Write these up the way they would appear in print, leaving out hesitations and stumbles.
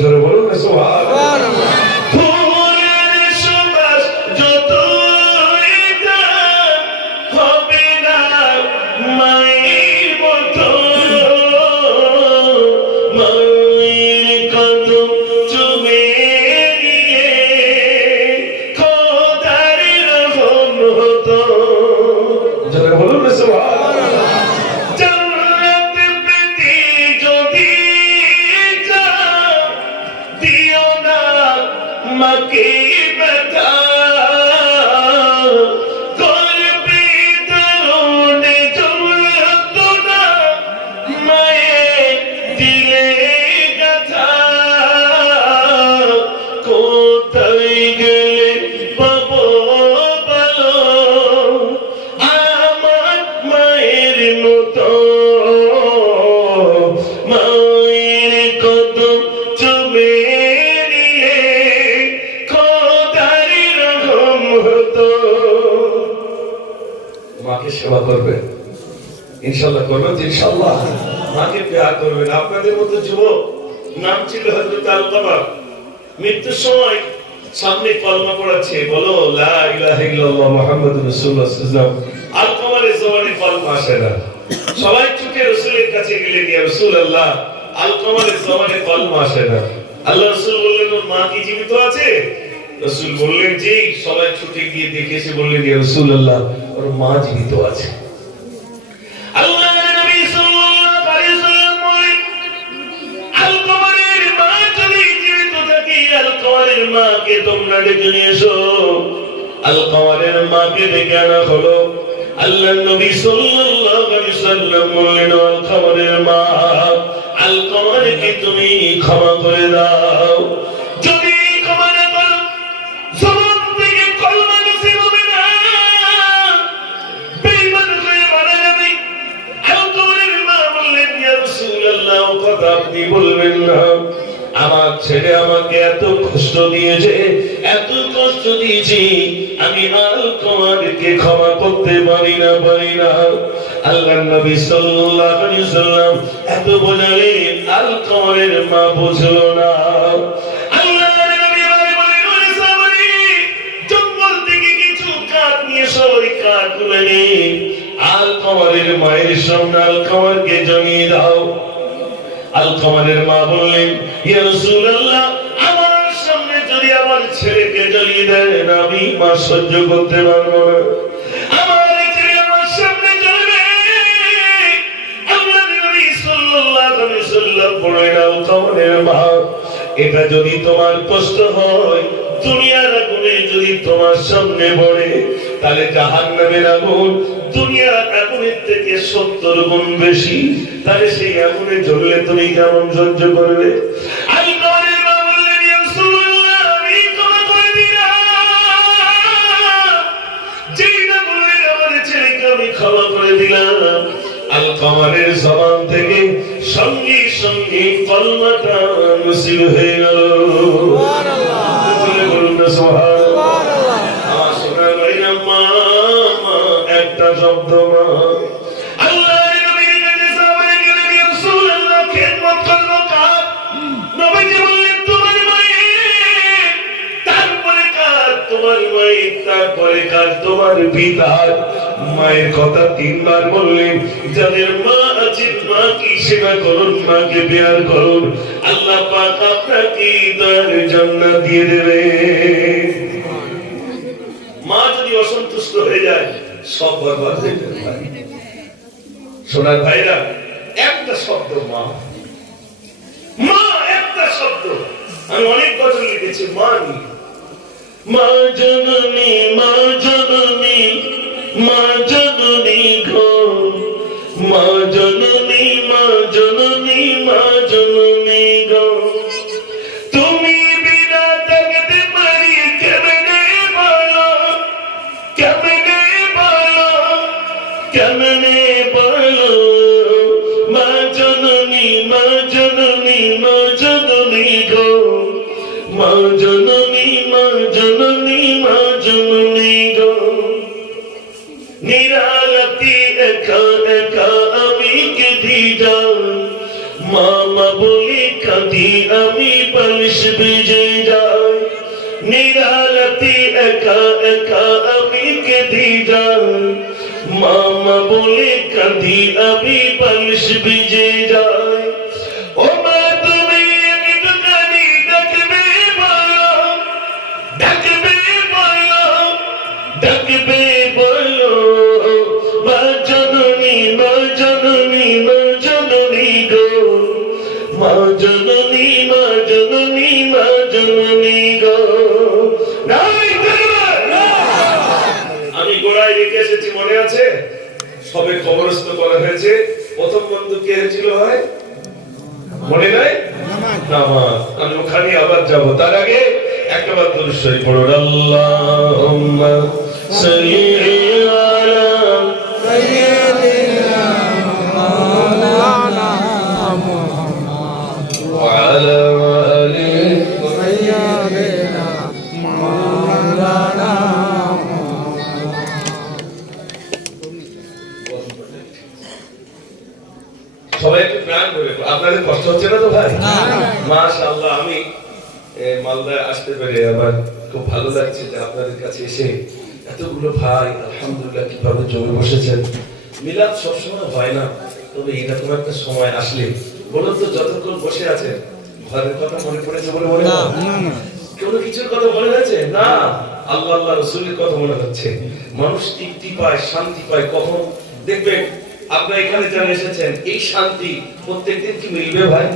জোরে বলুন না সুবহানাল্লাহ। সেবা করবেন, ইনশাআল্লাহ করবেন, ইনশাআল্লাহ মাকে প্যার করবেন। আপনাদের মতো যুবক নাম ছিল হযরত আলকামা, মৃত্যুর সময় সামনে কলমা পড়াচ্ছে, বলো লা ইলাহা ইল্লাল্লাহ মুহাম্মাদুর রাসূলুল্লাহ সাল্লাল্লাহু আলাইহি ওয়াসাল্লাম। আলকামার জবানে কলমা আসে না, সবাই ছুটে রাসূলের কাছে গেলেন, ইয়া রাসূলুল্লাহ আলকামার জবানে কলমা আসে না। আল্লাহ রাসূল বললেন, ওর মা কি জীবিত আছে? রাসূল বললেন জি। সবাই ছুটে গিয়ে দেখে এসে বললেন, ইয়া রাসূলুল্লাহ ওর মা জীবিত আছে। আল্লাহর নবী সাল্লাল্লাহু আলাইহি ওয়াসাল্লাম বলেন, আলকামার মা যদি জীবিত থাকে, আলকামার মাকে তোমরা ডেকে নিয়ে এসো। আলকামার মাকে ডেকে আনা হলো। আল্লাহর নবী সাল্লাল্লাহু আলাইহি ওয়াসাল্লাম বললেন, আলকামার মা, আলকামারকে তুমি ক্ষমা করে দাও। যদি ক্ষমা না করো, জবান থেকে কলমা নসিব হবে না, বেঈমান হয়ে মারা যাবে। আলকামার মা বললেন, ইয়া রাসূলুল্লাহ কথা আপনি বলবেন না, আমার ছেলে আমাকে এত কষ্ট দিয়েছে, এত কষ্ট দিয়েছি, আমি আলকামারকে ক্ষমা করতে পারি না। আল্লাহর নবী সাল্লাল্লাহু আলাইহি ওয়াসাল্লাম এত বোঝালেন, আলকামারের মা বুঝলো না। আল্লাহর নবী বলেন, ওরে সাহাবী, জঙ্গল থেকে কিছু কাঠ নিয়ে সবাই কাঠ তুলে নিয়ে আলকামারের মায়ের সামনে আলকামারকে জমিয়ে দাও। আলকামারের মা বললেন, ইয়া রাসূলুল্লাহ আমার সামনে যদি আমার ছেলেকে জ্বালিয়ে দেন, আমি মা সহ্য করতে পারবো না। আমার ছেলে আমার সামনে জ্বলবে। আল্লাহর নবী সাল্লাল্লাহু আলাইহি ওয়াসাল্লাম বলেন, আলকামারের মা, এটা যদি তোমার কষ্ট হয়, দুনিয়ার আগুনে যদি তোমার সামনে পড়ে, তাহলে জাহান্নামের আগুন দুনিয়ার আগুনের থেকে 70 গুণ বেশি। তাহলে সেই আগুনে জ্বললে তুমি কেমন সহ্য করবে? আলকামারের মা বললেন, ইয়া রাসূলুল্লাহ আমি ক্ষমা করে দিলাম। যেই না বললেন আমার ছেলেকে আমি ক্ষমা করে দিলাম, আলকামারের জবান থেকে সঙ্গে সঙ্গে কলমাটা নসিব হয়ে গেল। সুবহানাল্লাহ, বলুন না সুবহানাল্লাহ। আমার সোনার ভাইরা, মা একটা শব্দ মা। আল্লাহর নবীর কাছে সাহাবায়ে গেলেন, ইয়া রাসূলুল্লাহ খেদমত করব কার? নবীজি বললেন, তোমার মায়ের, তারপরে কার? তোমার মায়ের, তারপরে কার? তোমার পিতার। মায়ের কথা 3 বার বললেন। যাদের মা আছে, মা কি সেবা করুন, মাকে প্যার করুন, আল্লাহ পাক আপনাকে তার জান্নাত দিয়ে দেবে। মা যদি অসন্তুষ্ট হয়ে যায়, সব বরবাদ হয়ে যাবে। সোনার ভাইরা, একটা শব্দ মা, মা একটা শব্দ। আমি অনেক বছর লিখেছি মা নিয়ে। মা জননী, মা জননী, মা জননী গো, মা জননী, মা জননী, মা জননী গো, তুমি বিনা থাকতে পারি কেমনে বলো, কেমনে বলো, কেমনে বলো, মা জননী, মা জননী, মা জননী গো, মা জননী, মা জননী, মা জননী গো। নিরালাতি একা একা আমি কেঁদে যাই, মামা বলে কাঁদি আমি বালিশ ভিজে যাই। নিরালাতি একা একা আমি কেঁদে যাই, মামা বলে কাঁদি আমি বালিশ ভিজে যাই। ও মা তুমি একটুখানি ডাকবে বলো, ডাকবে বলো, ডাকবে বলো, মা জননী, মা জননী, মা জননী গো, মা জননী, মা জননী, মা জননী গো। আমি গোড়ায় রেখে এসেছি, মনে আছে? সবে খবরস্থ করা হয়েছে। প্রথম বন্ধু কে হয়েছিল ভাই, মনে নাই? নামাজ। আমি ওখানে আবার যাব, তার আগে একবার দরুদ শরীফ পড়ুন। আল্লাহুম্মা সাল্লি আলা সাইয়্যিদিনা মাওলানা মুহাম্মদ ওয়া আলা আলি সাইয়্যিদিনা মাওলানা। সবাই একটু প্রাণ করে, আপনাদের কষ্ট হচ্ছে না তো ভাই? মাশাআল্লাহ। আমি মালদায় আসতে পেরে আমার খুব ভালো লাগছে যে আপনাদের কাছে এসে এতগুলো ভাই আলহামদুলিল্লাহ কিভাবে জমে বসেছেন। মিলাদ সবসময় হয় না, তবে এরকম একটা সময় আসলে বলুন তো, যতক্ষণ বসে আছেন ঘরের কথা মনে পড়েছে বলে মনে হয়? কোনো কিছুর কথা মনে হয়েছে না? আল্লাহ আল্লাহ রাসূলের কথা মনে হচ্ছে। মানুষ তৃপ্তি পায়, শান্তি পায় কখন দেখবেন। আপনারা এখানে যারা এসেছেন, এই শান্তি প্রত্যেকদিন কি মিলবে ভাই?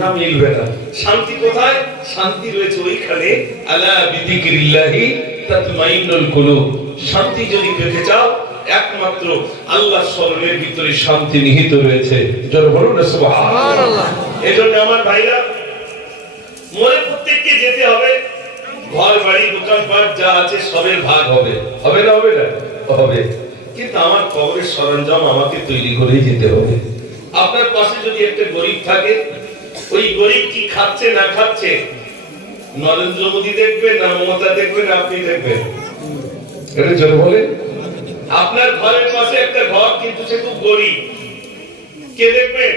না, মিলবে না। শান্তি কোথায়? শান্তি রয়েছে ওইখানে, আলা বিযিকরিল্লাহি তাতমাইন্নুল কুলুব। শান্তি যদি পেতে চাও, একমাত্র আল্লাহর স্মরণের ভিতরে শান্তি নিহিত রয়েছে। জোরে বলুন না সুবহানাল্লাহ। এজন্য আমার ভাইরা, মনে প্রত্যেককে যেতে হবে। ঘর বাড়ি দোকানপাট যা আছে সবের ভাগ হবে, হবে না? হবে না? হবে। কিন্তু আমার কবরের সরঞ্জাম আমাকে তৈরি করেই যেতে হবে। আপনার পাশে যদি একটা গরিব থাকে, ওই গরিব কি খাচ্ছে না খাচ্ছে নরেন্দ্র মোদী দেখবেন না মমতা দেখবেন, আপনি দেখবেন? এটা জোরে বলে। আপনার ঘরের পাশে একটা ঘর, কিন্তু সে খুব গরিব, কে দেখবেন?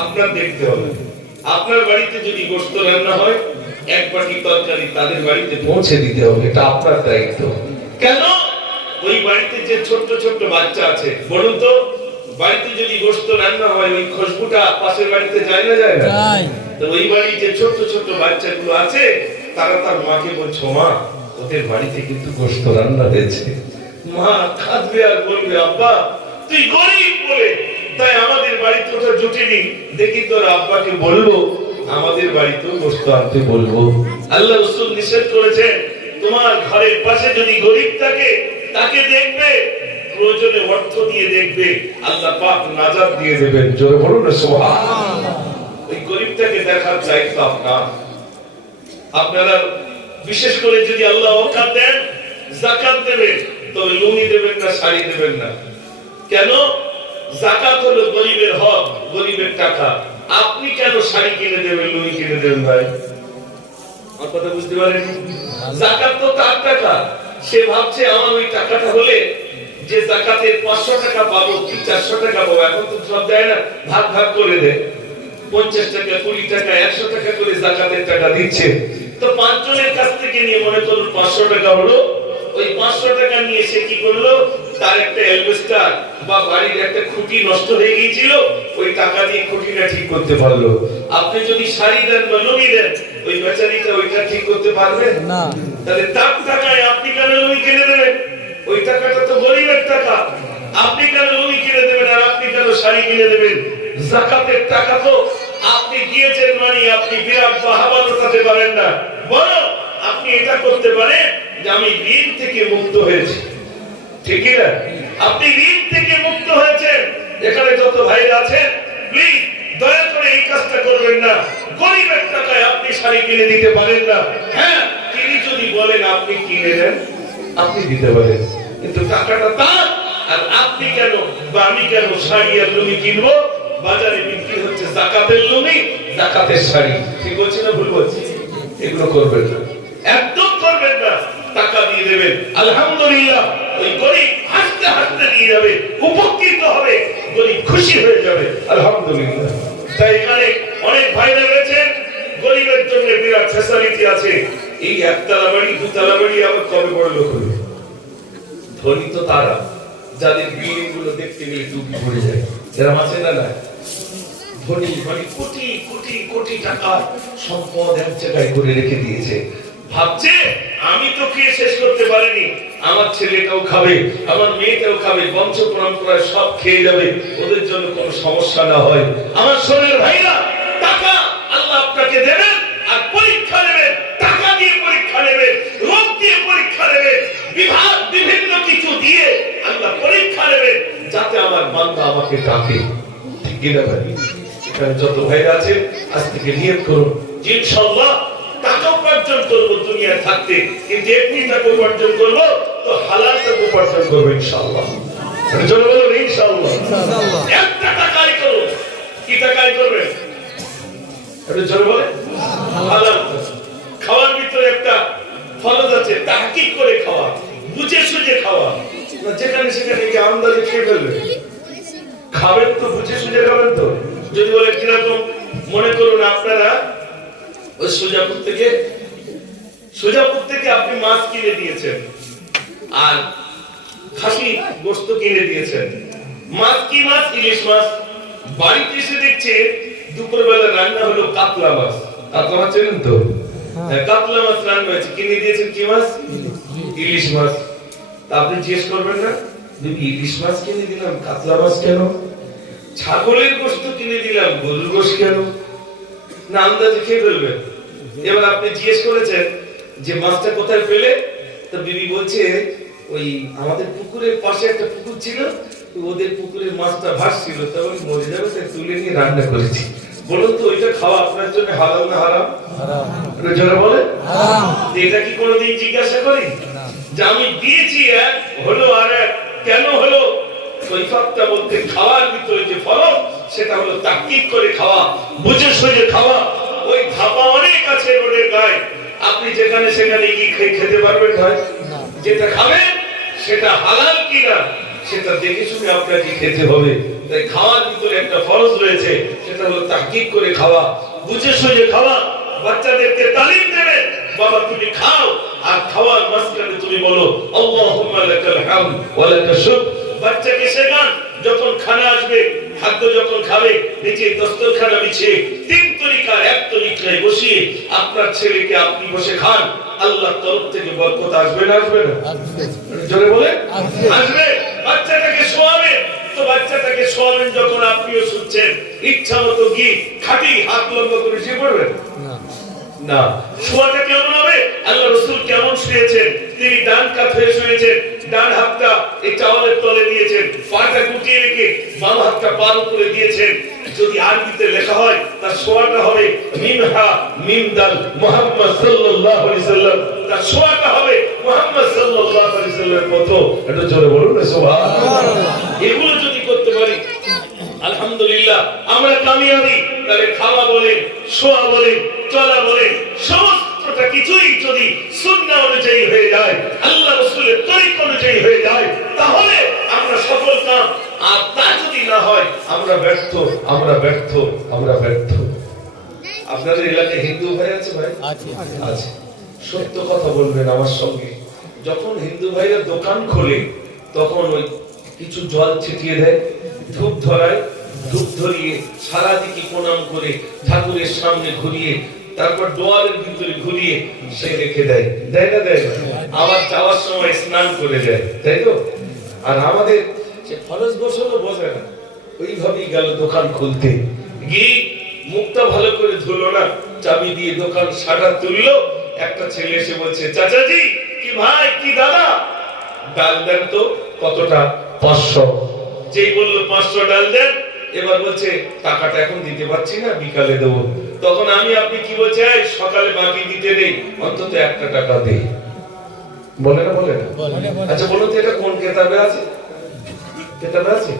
আপনার দেখতে হবে। আপনার বাড়িতে যদি গোশত রান্না হয়, এক বাটি তরকারি তাদের বাড়িতে পৌঁছে দিতে হবে, এটা আপনার দায়িত্ব। কেন? ওই বাড়িতে যে ছোট্ট ছোট্ট বাচ্চা আছে, বলুন তো, বাড়িতে যদি গোশত রান্না হয় ওই খুশবুটা পাশের বাড়িতে যায় না? যায় না? তো ওই বাড়ির যে ছোট্ট ছোট্ট বাচ্চাগুলো আছে, তারা তার মাকে বলছে, মা ওদের বাড়িতে কিন্তু গোশত রান্না হয়েছে। মা কাঁদবে আর বলবে, আব্বা তুই গরিব বলে তাই আমাদের বাড়িতে ওটা জুটেনি, দেখি তোর আব্বাকে বলবো আমাদের বাড়িতেও গোশত আনতে বলবো। আল্লাহ রাসূল নিষেধ করেছেন, তোমার ঘরের পাশে যদি গরিব থাকে তাকে দেখবে, প্রয়োজনে অর্থ দিয়ে দেখবে, আল্লাহ পাক নাজাত দিয়ে দেবেন। জোরে বলুন না সুবহানাল্লাহ। ওই গরিবটাকে দেখার দায়িত্ব আপনার। আপনারা বিশেষ করে যদি আল্লাহ ওয়াকাত দেন, যাকাত দেবেন, তবে লুঙ্গি দেবেন না, শাড়ি দেবেন না। কেন? যাকাত হলো গরিবের হক, গরিবের টাকা। আপনি কেন শাড়ি কিনে দেবেন, লুঙ্গি কিনে দেবেন ভাই? আমার কথা বুঝতে পারেন? যাকাত তো তার টাকা, সে ভাবছে আমার ওই টাকাটা হলে যে যাকাতের 500 টাকা পাবো কি 400 টাকা পাবো, এখন তো সব দেয় না, ভাগ ভাগ করে দেয়। 50 টাকা 20 টাকা 100 টাকা করে যাকাতের টাকা দিচ্ছে। তো 5 জনের কাছ থেকে নিয়ে মনে করুন 500 টাকা হলো, ওই 500 টাকা নিয়ে সে কি করলো, তার একটা অ্যালবেস্টার বা বাড়ির একটা খুঁটি নষ্ট হয়ে গিয়েছিল, ওই টাকা দিয়ে খুঁটিটা ঠিক করতে পারলো। আপনি যদি শাড়ি দেন বা লুঙ্গি দেন, ওই বেচারিটা ওইটা ঠিক করতে পারবে না। তাহলে তার টাকায় আপনি কেন লুঙ্গি কিনে দেবেন? ওই টাকাটা তো গরিবের টাকা। আপনি কেন লুঙ্গি কিনে দেবেন আর আপনি কেন শাড়ি কিনে দেবেন? যাকাতের টাকা তো আপনি দিয়েছেন, মানে আপনি বিরাট বাহাবা লুটাতে পারেন না, বরং আপনি এটা করতে পারেন যে আমি ঋণ থেকে মুক্ত হয়েছি। ঠিক না? আপনি ঋণ থেকে মুক্ত হয়েছেন। এখানে যত ভাইরা আছেন, প্লিজ দয়া করে এই কাজটা করবেন না। গরিবের টাকায় আপনি শাড়ি কিনে দিতে পারেন না। হ্যাঁ, তিনি যদি বলেন আপনি কিনে দেন, আপনি দিতে পারেন, কিন্তু টাকাটা তার। আর আপনি কেন বা আমি কেন শাড়ি আর লুঙ্গি কিনবো? বাজারে বিক্রি হচ্ছে যাকাতের লুঙ্গি, যাকাতের শাড়ি। ঠিক বলছি না ভুল বলছি? এগুলো করবেন না, একদম করবেন না। টাকা দিয়ে দেবেন, আলহামদুলিল্লাহ। ওই গরিব হাসতে হাসতে হাসতে নিয়ে যাবে, উপকৃত হবে, গরিব খুশি হয়ে যাবে। আলহামদুলিল্লাহ। তাই এখানে অনেক ভাইরা রয়েছেন, গরিবের জন্য বিরাট ফ্যাসিলিটি আছে। এই একতলা বাড়ি দুতলা বাড়ি আবার কবে বড় লোক হবে? ধনী তো তারা যাদের বিল্ডিং গুলো দেখতে গেলে টুপি পড়ে যায়, এরকম আছে না? না, ধনী মানে কোটি কোটি কোটি টাকার সম্পদ এক জায়গায় করে রেখে দিয়েছে, ভাবছে আমি তো খেয়ে শেষ করতে পারিনি, আমার ছেলেটাও খাবে, আমার মেয়েটাও খাবে, বংশ পরম্পরায় সব খেয়ে যাবে, ওদের জন্য কোনো সমস্যা না হয়। আমার শরীরের ভাইরা, টাকা আল্লাহ আপনাকে দেবেন আর পরীক্ষা নেবেন, টাকা দিয়ে পরীক্ষা নেবেন, রোগ দিয়ে পরীক্ষা নেবেন, বিভাগ বিভিন্ন কিছু দিয়ে আল্লাহ পরীক্ষা নেবেন, যাতে আমার বান্দা আমাকে ডাকে। ঠিক কিনা ভাই? এখানে যত ভাইরা আছে আজ থেকে নিয়ত করুন যে ইনশাআল্লাহ টাকা উপার্জন করবো দুনিয়ায় থাকতে, কিন্তু এমনি টাকা উপার্জন করবো তো হালাল টাকা উপার্জন করবো ইনশাআল্লাহ। জোরে বলুন ইনশাআল্লাহ। একটা টাকাই করুন। কি টাকাই করবেন? এটা জোরে বলে হালাল। খাওয়ার ভিতরে একটা ফরজ আছে, তাহকিক করে খাওয়া, বুঝে সুঝে খাওয়া, না যেখানে সেখানে কি আমদানি খেয়ে ফেলবে। খাবেন তো বুঝে সুঝে খাবেন তো। যদি বলে কিরকম, মনে করুন আপনারা ওই সোজাপুর থেকে আপনি মাছ কিনে দিয়েছেন আর খাসি গোশত কিনে দিয়েছেন। মাছ কি মাছ? ইলিশ মাছ। বাড়িতে এসে দেখছে দুপুরবেলা রান্না হলো কাতলা মাছ। কাতলা মাছ চেনেন তো? কাতলা মাছ রান্না হয়েছে, কিনে দিয়েছেন কি মাছ? ইলিশ মাছ। আপনি জিজ্ঞেস করবেন না ইলিশ মাছ কিনে দিলাম, কাতলা মাছ কেন? ছাগলের গোশত কিনে দিলাম, গরুর গোশত কেন? না আন্দাজে খেয়ে ফেলবেন। এবার আপনি জিজ্ঞেস করেছেন যে মাছটা কোথায় পেলে, তো বিবি বলছে ওই আমাদের পুকুরের পাশে একটা পুকুর ছিল, ওদের পুকুরের মাছটা ভাসছিল, তখন মরে যাবে তাই তুলে নিয়ে রান্না করেছি। বলুন তো ওইটা খাওয়া আপনার জন্য হালাল না হারাম? জোরে বলে হারাম। এটা কি কোনোদিন জিজ্ঞাসা করি যে আমি দিয়েছি এক হলো আর এক কেন হলো? কৈফাতটা বলতে খাওয়ার ভিতরে যে ফরজ সেটা হলো তাহকিক করে খাওয়া, বুঝে সুঝে খাওয়া। ওই ধাপা অনেক আছে রোডের গায়ে, আপনি যেখানে সেখানে কি খেতে পারবেন ভাই? যেটা খাবেন সেটা হালাল কিনা সেটা দেখে শুনে আপনাকে খেতে হবে। তাই খাওয়ার ভিতরে একটা ফরজ রয়েছে, সেটা হলো তাহকিক করে খাওয়া, বুঝে সুঝে খাওয়া। বাচ্চাদেরকে তালিম দেবেন, বাবা তুমি খাও, আর খাওয়ার মাঝখানে তুমি বলো আল্লাহুম্মা লাকাল হামদ ওয়া লাকাশ শুকর। বাচ্চাকে শেখান যখন খানা আসবে, খাদ্য যখন খাবে, নিচে দস্তরখানা বিছিয়ে তিন তরিকার এক তরিকায় বসিয়ে আপনার ছেলেকে আপনি বসে খান, আল্লাহর তরফ থেকে বরকত আসবে না আসবে না? জোরে বলে আসবে। বাচ্চাটাকে শোয়াবে, তো বাচ্চাটাকে শোয়াবেন যখন আপনিও শুচ্ছেন, ইচ্ছা মতো গিয়ে খাটি হাত লম্বা করে শুয়ে পড়বেন না। শোয়াটা কেমন হবে? আল্লাহ রাসূল কেমন শুয়েছেন? তিনি ডান কাত হয়ে শুয়েছেন, ডান হাতটা এই চাওয়ালের তলে দিয়েছেন, পাটা গুটিয়ে রেখে বাম হাতটা পার উপরে দিয়েছেন। যদি আরবিতে লেখা হয় তার শোয়াটা হবে মিনহা মিম দাল মুহাম্মদ সাল্লাল্লাহু আলাইহি সাল্লাম, তার শোয়াটা হবে মুহাম্মদ সাল্লাল্লাহু আলাইহি সাল্লামের মতো। এটা জোরে বলুন না সুবহানাল্লাহ। এগুলো যদি করতে পারি আলহামদুলিল্লাহ আমরা কামিয়াবি। তাহলে খাওয়া বলেন, শোয়া বলেন, চলা বলেন, সমস্তটা কিছুই যদি সুন্নাহ অনুযায়ী হয়ে যায়, আল্লাহ রাসূলের তরিকা অনুযায়ী হয়ে যায়, তাহলে আমরা সফল কাম। আর তা যদি না হয় আমরা ব্যর্থ, আমরা ব্যর্থ, আমরা ব্যর্থ। আপনাদের এলাকায় হিন্দু ভাই আছে ভাই? আছে। সত্য কথা বলবেন আমার সঙ্গে। যখন হিন্দু ভাইরা দোকান খোলে তখন ওই কিছু জল ছিটিয়ে দেয়, ধূপ ধরায়, ধূপ ধরিয়ে সারা দিকে প্রণাম করে ঠাকুরের সামনে ঘুরিয়ে তারপর দোয়ারের ভিতরে ঘুরিয়ে সে রেখে দেয়, দেয় না দেয়? আবার যাওয়ার সময় স্নান করে দেয়, তাই তো? আর আমাদের সে ফরজ গোসলও বোঝে না, ওইভাবেই গেল দোকান খুলতে গিয়ে মুখটা ভালো করে ধুলো না, চাবি দিয়ে দোকান শাটার তুললো। একটা ছেলে এসে বলছে চাচাজি, কি ভাই, কি দাদা, ডাল দেন তো। কতটা? 500। যেই বললো 500 ডাল দেন, এবার বলছে টাকাটা এখন দিতে পারছি না, বিকালে দেবো। তখন আমি আপনি কি বলছে, সকালে বাকি দিতে নেই, অন্তত 1 টাকা দেই। বলে না বলে না? আচ্ছা বলুন তো এটা কোন কিতাবে আছে? কিতাবে আছে?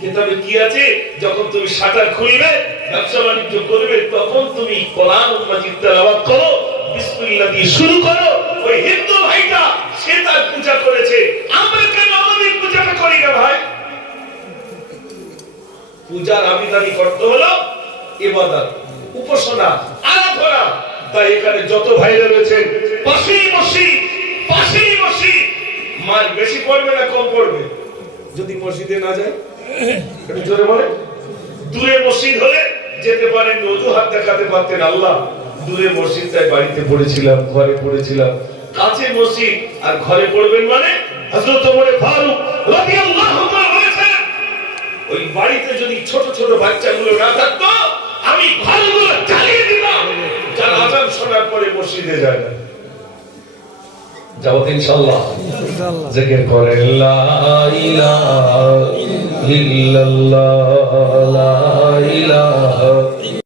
কিতাবে কি আছে? যখন তুমি শাটার খুলবে, ব্যবসা বাণিজ্য করবে, তখন তুমি কোরআন মাজিদ তেলাওয়াত করো, বিসমিল্লাহ দিয়ে শুরু করো। ওই হিন্দু ভাইটা সে তার পূজা করেছে, আমরা কেন আমাদের পূজাটা পূজার আবিদানি করতে হলো ইবাদত, উপাসনা, আরাধনা। তাই এখানে যত ভাইরা রয়েছেন পাশেই বসি মার বেশি পড়বে না কম পড়বে যদি মসজিদে না যায়? একটু জোরে বলে। দূরে মসজিদ হলে যেতে পারেন, অজুহাত দেখাতে পারতেন, আল্লাহ দূরে মসজিদ, তাই বাড়িতে পড়েছিলাম, ঘরে পড়েছিলাম। কাছে মসজিদ আর ঘরে পড়বেন মানে হযরত ওমর ফারুক রাদিয়াল্লাহু তাআলা বলেছেন, ওই বাড়িতে যদি ছোট ছোট বাচ্চাগুলো না থাকতো আমি ঘরগুলো জ্বালিয়ে দিতাম যারা আযান শোনার পরে মসজিদে যায় না। যাও ইনশাআল্লাহ। জিকির করেন লা ইলাহা ইল্লাল্লাহ, লা ইলাহা